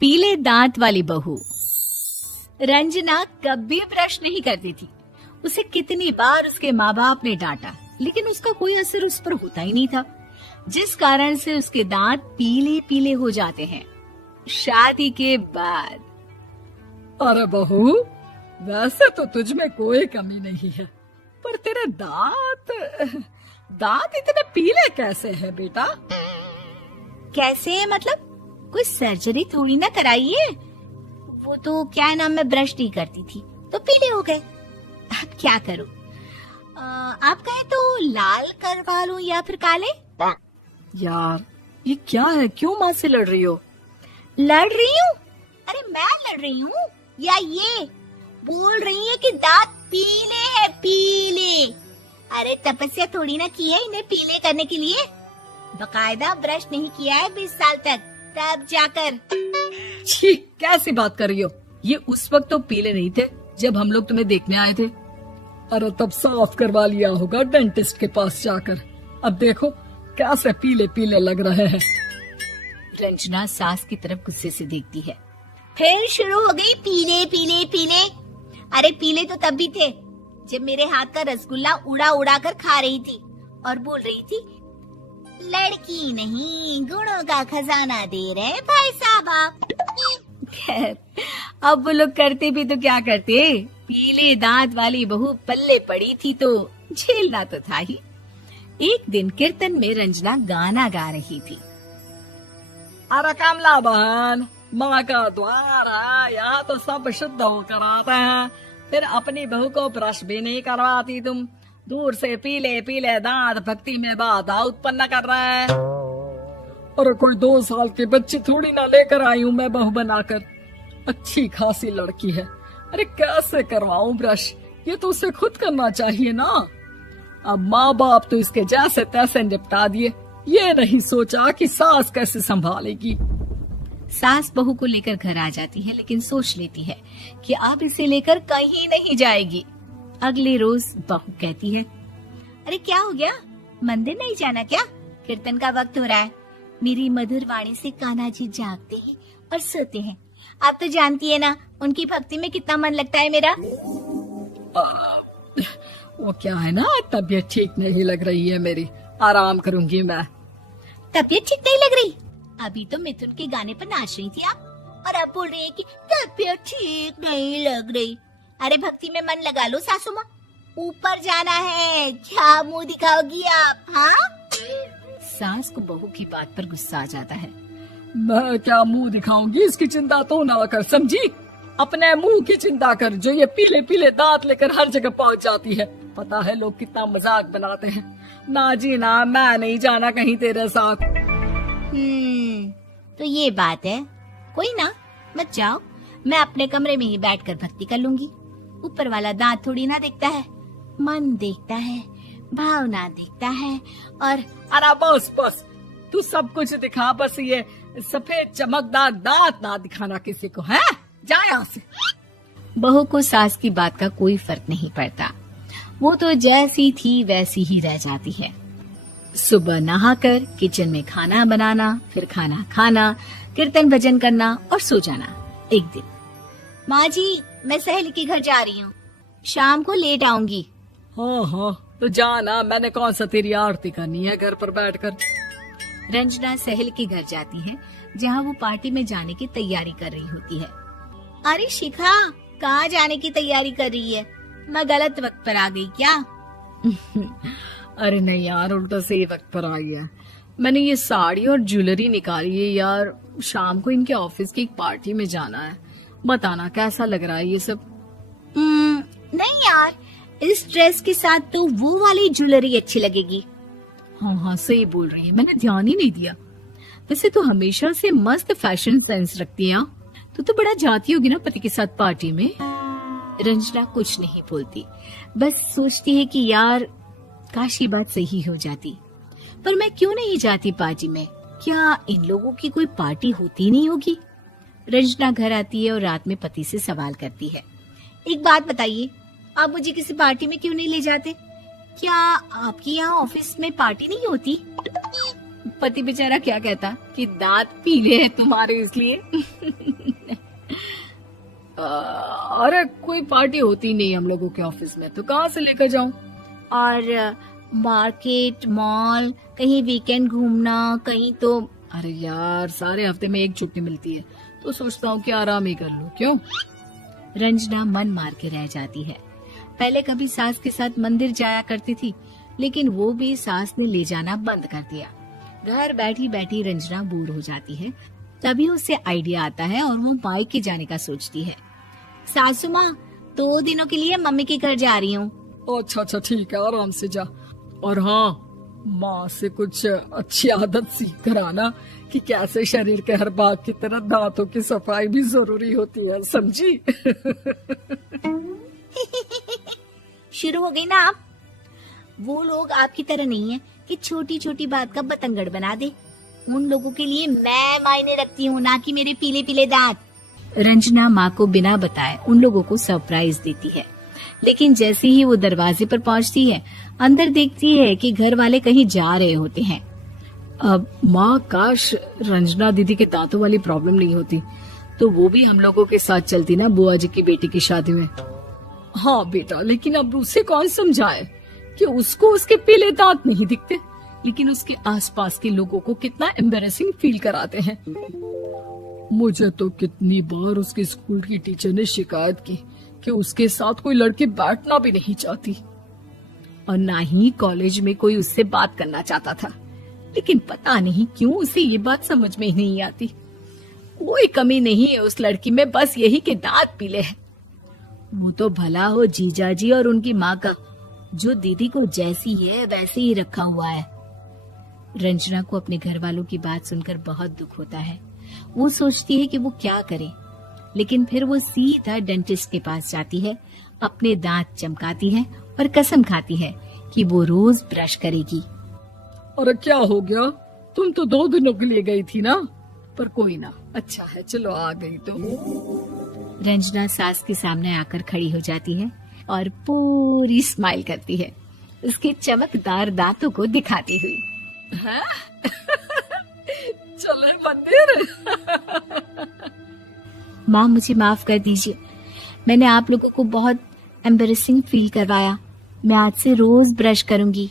पीले दांत वाली बहू। रंजना कभी ब्रश नहीं करती थी। उसे कितनी बार उसके माँ बाप ने डांटा, लेकिन उसका कोई असर उस पर होता ही नहीं था, जिस कारण से उसके दांत पीले पीले हो जाते हैं। शादी के बाद। अरे बहू, वैसे तो तुझ में कोई कमी नहीं है, पर तेरे दांत इतने पीले कैसे हैं बेटा? कैसे मतलब? कोई सर्जरी थोड़ी ना कराइए। वो तो क्या नाम, मैं ब्रश नहीं करती थी तो पीले हो गए। अब क्या करूं? आप कहें तो लाल करवा लूं या फिर काले? यार ये क्या है, क्यों माँ से लड़ रही हो? लड़ रही हूँ? अरे मैं लड़ रही हूँ या ये बोल रही है कि दांत पीले हैं, पीले। अरे तपस्या थोड़ी ना की है इन्हें पीले करने के लिए। बकायदा ब्रश नहीं किया है 20 साल तक, तब जाकर। छी, कैसी बात कर रही हो? ये उस वक्त तो पीले नहीं थे जब हम लोग तुम्हें देखने आए थे। अरे तब साफ करवा लिया होगा डेंटिस्ट के पास जाकर। अब देखो कैसे पीले पीले लग रहे हैं। रंजना सास की तरफ गुस्से से देखती है। फिर शुरू हो गई पीले पीले पीले। अरे पीले तो तब भी थे जब मेरे हाथ का रसगुल्ला उड़ा उड़ा कर खा रही थी और बोल रही थी, लड़की नहीं गुणों का खजाना दे रहे भाई साहब आप। खैर, अब वो लोग करते भी तो क्या करते, पीले दांत वाली बहू पल्ले पड़ी थी तो झेलना तो था ही। एक दिन कीर्तन में रंजना गाना गा रही थी। अरे कमला बहन, माँ का द्वार है, यहाँ तो सब शुद्ध होकर आते हैं, फिर अपनी बहू को ब्रश भी नहीं करवाती तुम। दूर से पीले पीले दांत भक्ति में बाधा उत्पन्न कर रहे हैं। और कोई 2 साल के बच्चे थोड़ी ना लेकर आई हूँ मैं बहू बनाकर। अच्छी खासी लड़की है, अरे कैसे करवाऊं ब्रश? ये तो उसे खुद करना चाहिए ना। अब माँ बाप तो इसके जैसे तैसे निपटा दिए, ये नहीं सोचा कि सास कैसे संभालेगी। सास बहू को लेकर घर आ जाती है, लेकिन सोच लेती है कि अब इसे लेकर कहीं नहीं जाएगी। अगले रोज बहू कहती है, अरे क्या हो गया, मंदिर नहीं जाना क्या? कीर्तन का वक्त हो रहा है। मेरी मधुर वाणी से कान्हा जी जागते हैं और सोते हैं। आप तो जानती है ना उनकी भक्ति में कितना मन लगता है मेरा। वो क्या है ना, तबीयत ठीक नहीं लग रही है मेरी, आराम करूंगी मैं। तबीयत ठीक नहीं लग रही? अभी तो मिथुन के गाने पर नाच रही थी आप, और अब बोल रही है कि तबीयत ठीक नहीं लग रही। अरे भक्ति में मन लगा लो सासू माँ, ऊपर जाना है, क्या मुंह दिखाओगी आप? हाँ? सास को बहू की बात पर गुस्सा आ जाता है। मैं क्या मुंह दिखाऊंगी, इसकी चिंता तो ना कर, समझी? अपने मुंह की चिंता कर, जो ये पीले पीले दांत लेकर हर जगह पहुंच जाती है। पता है लोग कितना मजाक बनाते हैं। ना जी ना, मैं नहीं जाना कहीं तेरे साथ। तो ये बात है। कोई ना, मत जाओ, मैं अपने कमरे में ही बैठकर भक्ति कर लूंगी। ऊपर वाला दांत थोड़ी ना देखता है, मन देखता है, भावना देखता है। और अरे बस बस, तू सब कुछ दिखा, बस ये सफेद चमकदार दांत ना दिखाना किसी को, है? जा यहाँ से। बहू को सास की बात का कोई फर्क नहीं पड़ता, वो तो जैसी थी वैसी ही रह जाती है। सुबह नहाकर किचन में खाना बनाना, फिर खाना खाना, कीर्तन भजन करना और सो जाना। एक दिन, माँ जी मैं सहेली के घर जा रही हूँ, शाम को लेट आऊंगी। हाँ, तो जाना, मैंने कौन सा तेरी आरती करनी है घर पर बैठकर। रंजना सहेली के घर जाती है, जहाँ वो पार्टी में जाने की तैयारी कर रही होती है। अरे शिखा, कहाँ जाने की तैयारी कर रही है? मैं गलत वक्त पर आ गई क्या? अरे नहीं यार, उल्टा सही वक्त पर आई है। मैंने ये साड़ी और ज्वेलरी निकाली है यार, शाम को इनके ऑफिस की एक पार्टी में जाना है। बताना कैसा लग रहा है ये सब? नहीं यार, इस ड्रेस के साथ तो वो वाली ज्वेलरी अच्छी लगेगी। हाँ, सही बोल रही है, मैंने ध्यान ही नहीं दिया। वैसे तो हमेशा से मस्त फैशन सेंस रखती है। तो बड़ा जाती होगी ना पति के साथ पार्टी में। रंजना कुछ नहीं बोलती, बस सोचती है कि यार काश ये बात सही हो जाती, पर मैं क्यों नहीं जाती पार्टी में? क्या इन लोगों की कोई पार्टी होती नहीं होगी? रंजना घर आती है और रात में पति से सवाल करती है, एक बात बताइए, आप मुझे किसी पार्टी में क्यों नहीं ले जाते? क्या आपके यहाँ ऑफिस में पार्टी नहीं होती? पति बेचारा क्या कहता कि दांत पीले हैं तुम्हारे इसलिए। अरे कोई पार्टी होती नहीं हम लोगों के ऑफिस में, तो कहाँ से लेकर जाऊं? और मार्केट, मॉल, कहीं वीकेंड घूमना, कहीं तो। अरे यार सारे हफ्ते में एक छुट्टी मिलती है, तो सोचता हूँ कि आराम ही कर लूं। क्यों? रंजना मन मार के रह जाती है। पहले कभी सास के साथ मंदिर जाया करती थी, लेकिन वो भी सास ने ले जाना बंद कर दिया। घर बैठी बैठी रंजना बोर हो जाती है। तभी उसे आइडिया आता है और वो मायके जाने का सोचती है। सासू माँ, 2 दिनों के लिए मम्मी के घर जा रही हूँ। अच्छा अच्छा ठीक है, आराम से जा। और हाँ, माँ से कुछ अच्छी आदत सीख कर आना कि कैसे शरीर के हर भाग की तरह दांतों की सफाई भी जरूरी होती है, समझी? शुरू हो गई ना आप। वो लोग आपकी तरह नहीं है कि छोटी छोटी बात का बतंगड़ बना दे। उन लोगों के लिए मैं मायने रखती हूँ, ना कि मेरे पीले पीले दांत। रंजना माँ को बिना बताए उन लोगों को सरप्राइज देती है, लेकिन जैसे ही वो दरवाजे पर पहुँचती है, अंदर देखती है कि घर वाले कहीं जा रहे होते हैं। अब माँ, काश रंजना दीदी के दांतों वाली प्रॉब्लम नहीं होती, तो वो भी हम लोगों के साथ चलती ना बुआ जी की बेटी की शादी में। हाँ बेटा, लेकिन अब उसे कौन समझाए कि उसको उसके पीले दांत नहीं दिखते, लेकिन उसके आसपास के लोगों को कितना एम्बैरेसिंग फील कराते हैं। मुझे तो कितनी बार उसके स्कूल की टीचर ने शिकायत की कि उसके साथ कोई लड़की बैठना भी नहीं चाहती, और ना ही कॉलेज में कोई उससे बात करना चाहता था। लेकिन पता नहीं क्यों उसे ये बात समझ में ही नहीं आती। कोई कमी नहीं है उस लड़की में, बस यही कि दांत पीले हैं। वो तो भला हो जीजा जी और उनकी माँ का, जो दीदी को जैसी है वैसे ही रखा हुआ है। रंजना को अपने घर वालों की बात सुनकर बहुत दुख होता है। वो सोचती है कि वो क्या करे, लेकिन फिर वो सीधा डेंटिस्ट के पास जाती है, अपने दांत चमकाती है और कसम खाती है कि वो रोज ब्रश करेगी। अरे क्या हो गया? तुम तो 2 दिनों के लिए गई थी ना, पर कोई ना, अच्छा है, चलो आ गई तो। रंजना सास के सामने आकर खड़ी हो जाती है और पूरी स्माइल करती है, उसके चमकदार दांतों को दिखाती हुई। चले मंदिर। माँ, मुझे माफ कर दीजिए, मैंने आप लोगों को बहुत एम्बैरेसिंग फील करवाया। मैं आज से रोज ब्रश करूंगी।